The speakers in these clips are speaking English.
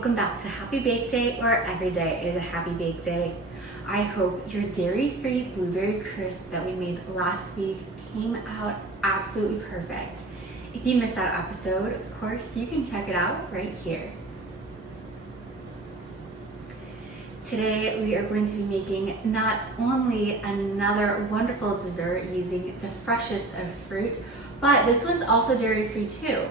Welcome back to Happy Bake Day, where every day is a happy bake day. I hope your dairy-free blueberry crisp that we made last week came out absolutely perfect. If you missed that episode, of course, you can check it out right here. Today we are going to be making not only another wonderful dessert using the freshest of fruit, but this one's also dairy-free too.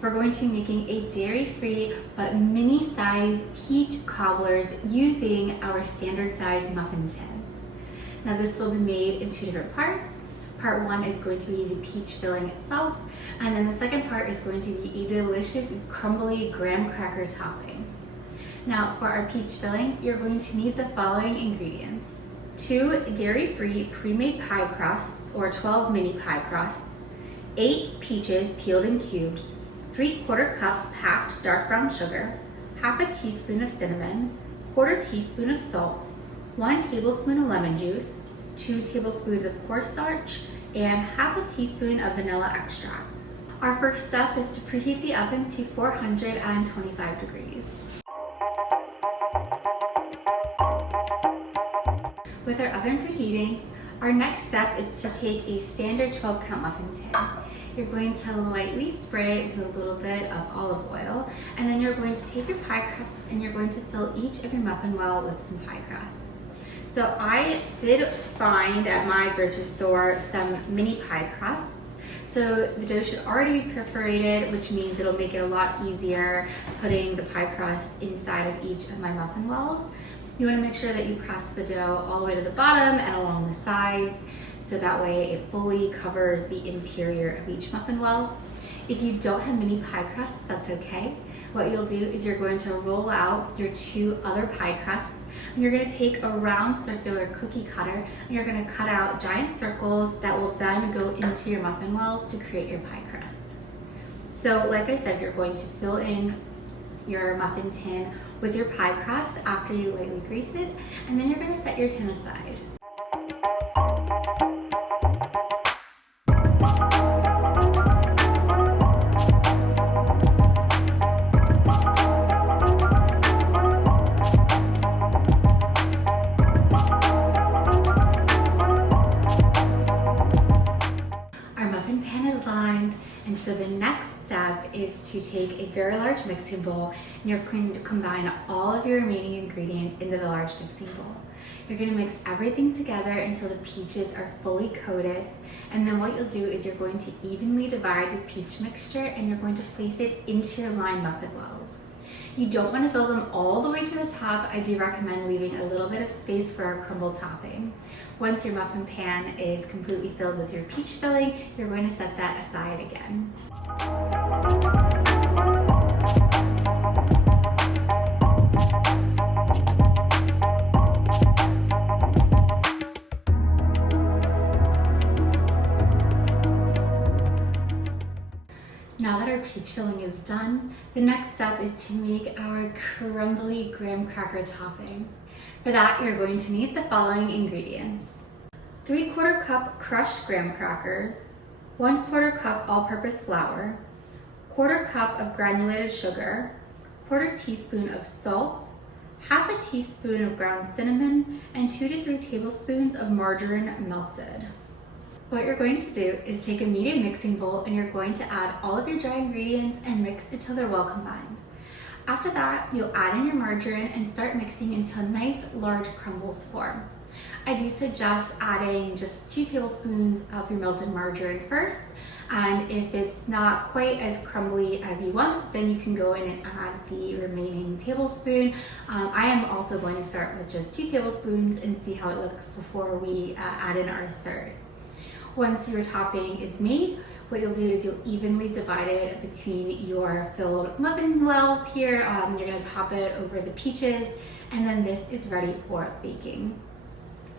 We're going to be making a dairy-free but mini-size peach cobblers using our standard size muffin tin. Now this will be made in two different parts. Part one is going to be the peach filling itself, and then the second part is going to be a delicious crumbly graham cracker topping. Now for our peach filling, you're going to need the following ingredients: 2 dairy-free pre-made pie crusts or 12 mini pie crusts, 8 peaches peeled and cubed, 3/4 cup packed dark brown sugar, half a teaspoon of cinnamon, 1/4 teaspoon of salt, 1 tablespoon of lemon juice, 2 tablespoons of cornstarch, and half a teaspoon of vanilla extract. Our first step is to preheat the oven to 425 degrees. With our oven preheating, our next step is to take a standard 12 count muffin tin. You're going to lightly spray it with a little bit of olive oil, and then you're going to take your pie crusts and you're going to fill each of your muffin well with some pie crust. So I did find at my grocery store some mini pie crusts. So the dough should already be perforated, which means it'll make it a lot easier putting the pie crust inside of each of my muffin wells. You want to make sure that you press the dough all the way to the bottom and along the sides, so that way it fully covers the interior of each muffin well. If you don't have mini pie crusts, that's okay. What you'll do is you're going to roll out your 2 other pie crusts, and you're going to take a round circular cookie cutter and you're going to cut out giant circles that will then go into your muffin wells to create your pie crust. So like I said, you're going to fill in your muffin tin with your pie crust after you lightly grease it, and then you're going to set your tin aside. And so the next step is to take a very large mixing bowl, and you're going to combine all of your remaining ingredients into the large mixing bowl. You're going to mix everything together until the peaches are fully coated, and then what you'll do is you're going to evenly divide your peach mixture and you're going to place it into your lined muffin wells. You don't want to fill them all the way to the top. I do recommend leaving a little bit of space for our crumble topping. Once your muffin pan is completely filled with your peach filling, you're going to set that aside again. Now that our peach filling is done, the next step is to make our crumbly graham cracker topping. For that, you're going to need the following ingredients: 3/4 cup crushed graham crackers, 1/4 cup all-purpose flour, 1/4 cup of granulated sugar, 1/4 teaspoon of salt, half a teaspoon of ground cinnamon, and 2 to 3 tablespoons of margarine melted. What you're going to do is take a medium mixing bowl and you're going to add all of your dry ingredients and mix until they're well combined. After that, you'll add in your margarine and start mixing until nice large crumbles form. I do suggest adding just 2 tablespoons of your melted margarine first, and if it's not quite as crumbly as you want, then you can go in and add the remaining tablespoon. I am also going to start with just 2 tablespoons and see how it looks before we add in our third. Once your topping is made, what you'll do is you'll evenly divide it between your filled muffin wells here. You're going to top it over the peaches, and then this is ready for baking.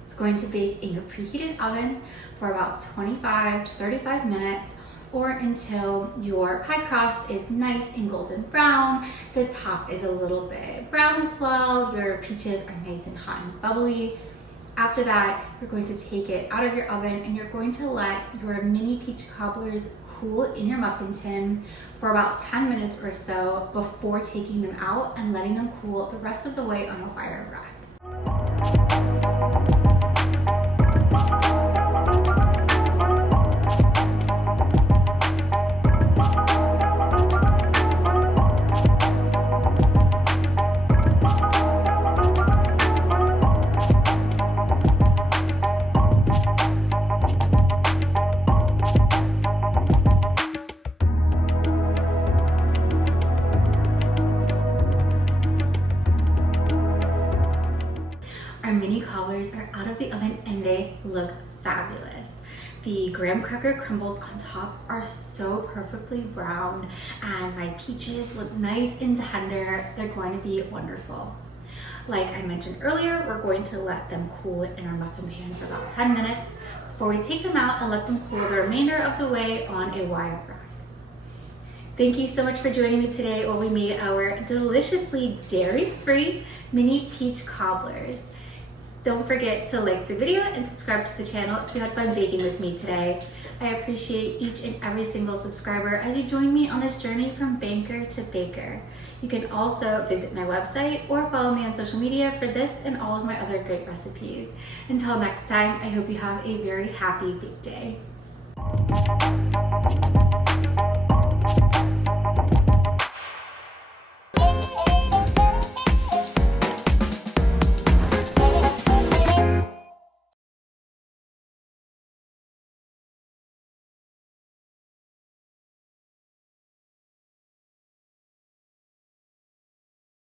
It's going to bake in your preheated oven for about 25 to 35 minutes, or until your pie crust is nice and golden brown, the top is a little bit brown as well, your peaches are nice and hot and bubbly. After that, you're going to take it out of your oven and you're going to let your mini peach cobblers cool in your muffin tin for about 10 minutes or so before taking them out and letting them cool the rest of the way on a wire rack. Our mini cobblers are out of the oven and they look fabulous. The graham cracker crumbles on top are so perfectly brown, and my peaches look nice and tender. They're going to be wonderful. Like I mentioned earlier, we're going to let them cool in our muffin pan for about 10 minutes before we take them out and let them cool the remainder of the way on a wire rack. Thank you so much for joining me today while we made our deliciously dairy-free mini peach cobblers. Don't forget to like the video and subscribe to the channel if you had fun baking with me today. I appreciate each and every single subscriber as you join me on this journey from banker to baker. You can also visit my website or follow me on social media for this and all of my other great recipes. Until next time, I hope you have a very happy bake day.